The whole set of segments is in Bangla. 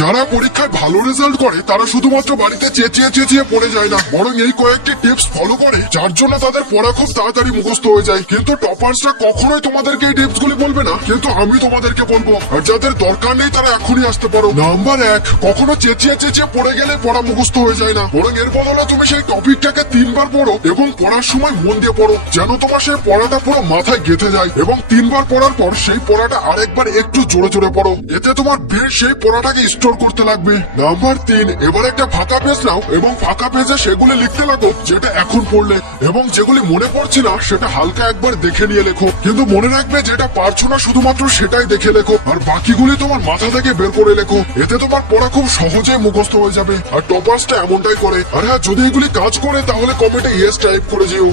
যারা পরীক্ষায় ভালো রেজাল্ট করে তারা শুধুমাত্র বাড়িতে চেঁচিয়ে চেঁচিয়ে পড়ে যায় না, বরং এই কয়েকটি টিপস ফলো করে যার জন্য তাদের পড়া খুব তাড়াতাড়ি মুখস্থ হয়ে যায়। কিন্তু টপার্সরা কখনোই তোমাদেরকে এই টিপস গুলি বলবে না, কিন্তু আমি তোমাদেরকে বলবো। আর যাদের দরকার নেই তারা এখনই আসতে পারো। নাম্বার 1, কখনো চেঁচিয়ে চেঁচিয়ে পড়ে গেলে পড়া মুখস্থ হয়ে যায় না, বরং এর বদলে তুমি সেই টপিকটাকে 3 বার পড়ো এবং পড়ার সময় মন দিয়ে পড়ো, যেন তোমার সেই পড়াটা পুরো মাথায় গেঁথে যায়। এবং 3 বার পড়ার পর সেই পড়াটা আরেকবার একটু জোরে জোরে পড়ো, এতে তোমার ব্রেন সেই পড়াটাকে স্টোর করতে লাগবে। নাম্বার 3, এবার একটা ফাঁকা পেজ নাও এবং ফাঁকা পেজে সেগুলি লিখতে লাগো যেটা এখন পড়লে, এবং যেগুলি মনে পড়ছে না সেটা হালকা একবার দেখে নিয়ে লেখো। কিন্তু মনে রাখবে যেটা পারছো না শুধুমাত্র সেটাই দেখে লেখো, আর বাকিগুলি তোমার মাথা থেকে বের করে লেখো। এতে তোমার পড়া খুব সহজেই মুখস্থ হয়ে যাবে। আর টপার্সটা এমনটাই করে। আর হ্যাঁ, যদি এগুলি কাজ করে তাহলে কমেন্টে ইয়েস টাইপ করে যেও।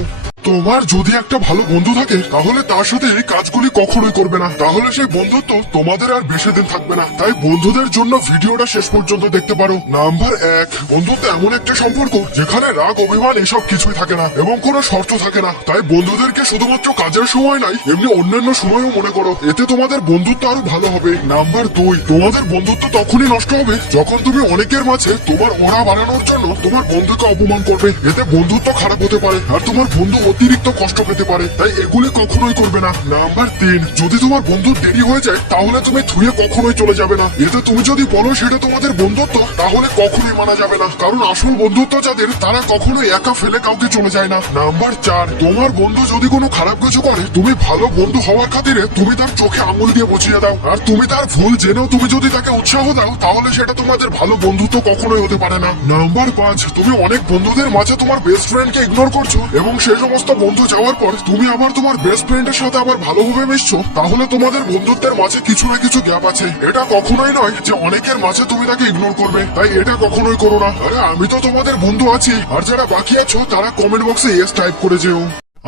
তোমার যদি একটা ভালো বন্ধু থাকে তাহলে তার সাথে এই কাজগুলি কখনোই করবে না, তাহলে সেই বন্ধুত্ব তোমাদের আর বেশি দিন থাকবে না। তাই বন্ধুদের জন্য ভিডিওটা শেষ পর্যন্ত দেখতে পারো। নাম্বার 1, বন্ধুত্ব এমন একটা সম্পর্ক যেখানে রাগ অভিমান এসব কিছুই থাকে না এবং কোনো শর্ত থাকে না। তাই বন্ধুদেরকে শুধুমাত্র কাজের সময় নাই, এমনি অন্যান্য সময়ও মনে করো, এতে তোমাদের বন্ধুত্ব আরো ভালো হবে। নাম্বার 2, তোমাদের বন্ধুত্ব তখনই নষ্ট হবে যখন তুমি অনেকের মাঝে তোমার ওরা বানানোর জন্য তোমার বন্ধুকে অপমান করবে। এতে বন্ধুত্ব খারাপ হতে পারে আর তোমার বন্ধু অতিরিক্ত কষ্ট পেতে পারে, তাই এগুলি কখনোই করবে না। নাম্বার 3, যদি তোমার বন্ধু দেরি হয়ে যায় তাহলে তুমি ধুয়ে কখনোই চলে যাবে না। এতে তুমি যদি বলো সেটা তোমাদের বন্ধুত্ব, তাহলে কখনোই মানা যাবে না, কারণ আসল বন্ধুত্ব যাদের তারা কখনোই একা ফেলে কাউকে চলে যায় না। নাম্বার 4, তোমার বন্ধু যদি কোনো খারাপ কিছু করে তুমি ভালো বন্ধু হওয়ার খাতিরে তুমি তার চোখে আঙুল দিয়ে বুঝিয়ে দাও, আর তুমি তার ভুল জেনেও তুমি যদি তাকে উৎসাহ দাও তাহলে সেটা তোমাদের ভালো বন্ধুত্ব কখনোই হতে পারে না। নাম্বার 5, তুমি অনেক বন্ধুদের মাঝে তোমার বেস্ট ফ্রেন্ডকে ইগনোর করছো এবং সেই সমস্ত বন্ধু যাওয়ার পর তুমি আবার তোমার বেস্ট ফ্রেন্ডের সাথে আবার ভালোভাবে মিশছো, তাহলে তোমাদের বন্ধুত্বের মাঝে কিছু না কিছু গ্যাপ আছে। এটা কখনোই নয় যে অনেকের মাঝে তুমি তাকে ইগনোর করবে, তাই এটা কখনোই করো না। আরে আমি তো তোমাদের বন্ধু আছি, আর যারা বাকি আছো তারা কমেন্ট বক্সে ইয়েস টাইপ করে যেও।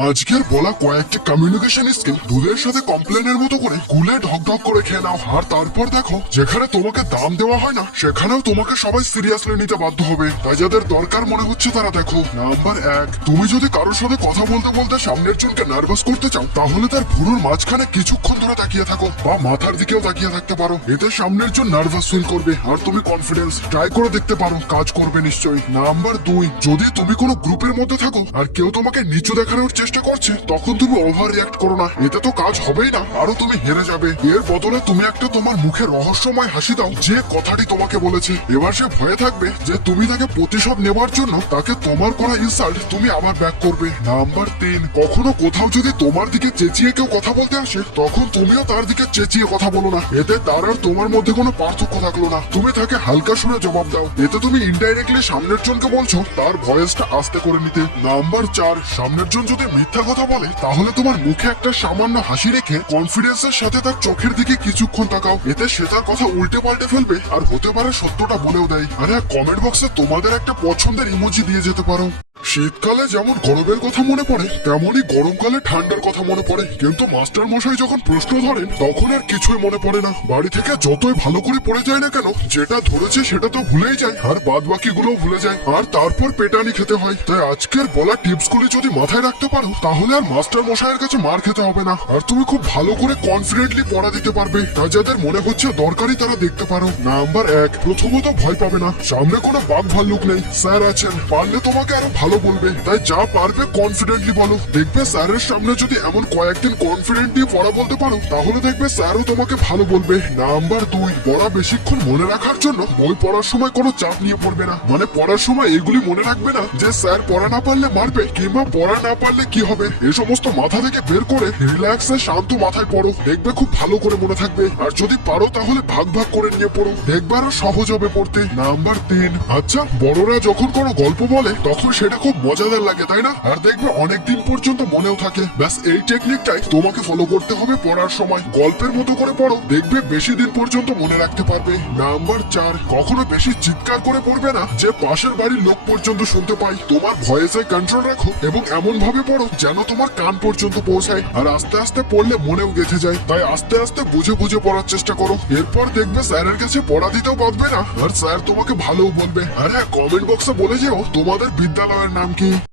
আজকের বলা কয়েকটি কমিউনিকেশন স্কিল দুধের সাথে কমপ্লেনের মতো করে গুলে ঢক ঢক করে খেয়ে নাও, আর তারপর দেখো যেখানে তোমাকে দাম দেওয়া হয় না সেখানেও তোমাকে সবাই সিরিয়াসলি নিতে বাধ্য হবে। তাই যাদের দরকার মনে হচ্ছে তারা দেখো। নাম্বার 1, তুমি যদি কারোর সাথে কথা বলতে বলতে সামনের জনকে নার্ভাস করতে চাও তাহলে তার ভুরুর মাঝখানে কিছুক্ষণ ধরে তাকিয়ে থাকো বা মাথার দিকেও তাকিয়ে থাকতে পারো। এতে সামনের জন নার্ভাস ফিল করবে আর তুমি কনফিডেন্স। ট্রাই করে দেখতে পারো, কাজ করবে নিশ্চয়ই। নাম্বার 2, যদি তুমি কোনো গ্রুপের মধ্যে থাকো আর কেউ তোমাকে নিচু দেখানোর চেষ্টা করছে তখন তুমি ওভার রিঅ্যাক্ট করো না, এতে তো কাজ হবেই না, আরো তুমি হেরে যাবে। এর বদলে তুমি একটা তোমার মুখে রহস্যময় হাসি দাও যে কথাটি তোমাকে বলেছে। এবার সে ভয়ে থাকবে যে তুমি তাকে প্রতিশোধ নেবার জন্য তাকে তোমার করা ইনসাল্ট তুমি আবার ব্যাক করবে। নাম্বার 3, কখনো কোথাও যদি তোমার দিকে চেঁচিয়ে কেউ কথা বলতে আসে তখন তুমিও তার দিকে চেঁচিয়ে কথা বলো না, এতে তার আর তোমার মধ্যে কোনো পার্থক্য থাকলো না। তুমি তাকে হালকা সুরে জবাব দাও, এতে তুমি ইনডাইরেক্টলি সামনের জনকে বলছো তার ভয়েসটা আস্তে করে নিতে। নাম্বার 4, সামনের জন যদি মিথ্যা কথা বলে তাহলে তোমার মুখে একটা সামান্য হাসি রেখে কনফিডেন্সের সাথে তার চোখের দিকে কিছুক্ষণ তাকাও, এতে সে তার কথা উল্টে পাল্টে ফেলবে আর হতে পারে সত্যটা বলেও দেয়। আর কমেন্ট বক্সে তোমাদের একটা পছন্দের ইমোজি দিয়ে যেতে পারো। শীতকালে যেমন গরমের কথা মনে পড়ে তেমনই গরমকালে ঠান্ডার কথা মনে পড়ে, কিন্তু মাস্টার মশাই যখন প্রশ্ন ধরেন তখন আর কিছুই মনে পড়ে না। বাড়ি থেকে যতই ভালো করে পড়ে যায় না কেন যেটা ধরেছে সেটা তো ভুলেই যায় আর বাদ বাকি গুলো ভুলে যায়, আর তারপর পেটানি খেতে হয়। তাই আজকের বলা টিপস গুলি যদি মাথায় রাখতে পারো তাহলে আর মাস্টার মশাইয়ের কাছে মার খেতে হবে না, আর তুমি খুব ভালো করে কনফিডেন্টলি পড়া দিতে পারবে। তাই যাদের মনে হচ্ছে দরকারি তারা দেখতে পারো। নাম্বার 1, প্রথমত ভয় পাবে না, সামনে কোনো বাঘ ভাল্লুক নেই, স্যার আছেন, পারলে তোমাকে আরো ভালো বলবে, তাই যা পারবে কনফিডেন্টলি বলো। দেখবে স্যারের সামনে যদি এমন কয়েকদিন কনফিডেন্ট দিয়ে পড়া বলতে পারো তাহলে দেখবে স্যারও তোমাকে ভালো বলবে। নাম্বার 2, পড়া বেশিক্ষণ মনে রাখার জন্য বই পড়ার সময় কোনো চাপ নিয়ে পড়বে না, মানে পড়ার সময় এগুলি মনে রাখবে না যে স্যার পড়া না পারলে মারবে কিংবা পড়া না পারলে কি হবে, এই সমস্ত মাথা থেকে বের করে রিল্যাক্সে শান্ত মাথায় পড়ো, দেখবে খুব ভালো করে মনে থাকবে। আর যদি পারো তাহলে ভাগ ভাগ করে নিয়ে পড়ো, দেখবে আরো সহজ হবে পড়তে। নাম্বার 3, আচ্ছা বড়রা যখন কোনো গল্প বলে তখন সেটা খুব মজাদার লাগে তাই না, আর দেখবে অনেকদিন পর্যন্ত মনেও থাকে। ব্যাস এই টেকনিকটাই তোমাকে ফলো করতে হবে পড়ার সময়। গল্পের মতো করে পড়ো, দেখবে বেশি দিন পর্যন্ত মনে রাখতে পারবে। নাম্বার 4, কখনো বেশি চিৎকার করে পড়বে না যে পাশের বাড়ির লোক পর্যন্ত শুনতে পাই। তোমার ভয়েসে কন্ট্রোল রাখো এবং এমন ভাবে পড়ো যেন তোমার কান পর্যন্ত পৌঁছায়, আর আস্তে আস্তে পড়লে মনেও গেঁথে যায়। তাই আস্তে আস্তে বুঝে বুঝে পড়ার চেষ্টা করো, এরপর দেখবে স্যারের কাছে পড়া দিতেও বাঁধবে না আর স্যার তোমাকে ভালোও বলবে। আর হ্যাঁ, কমেন্ট বক্সে বলে যেও তোমাদের বিদ্যালয়ের নাম কি।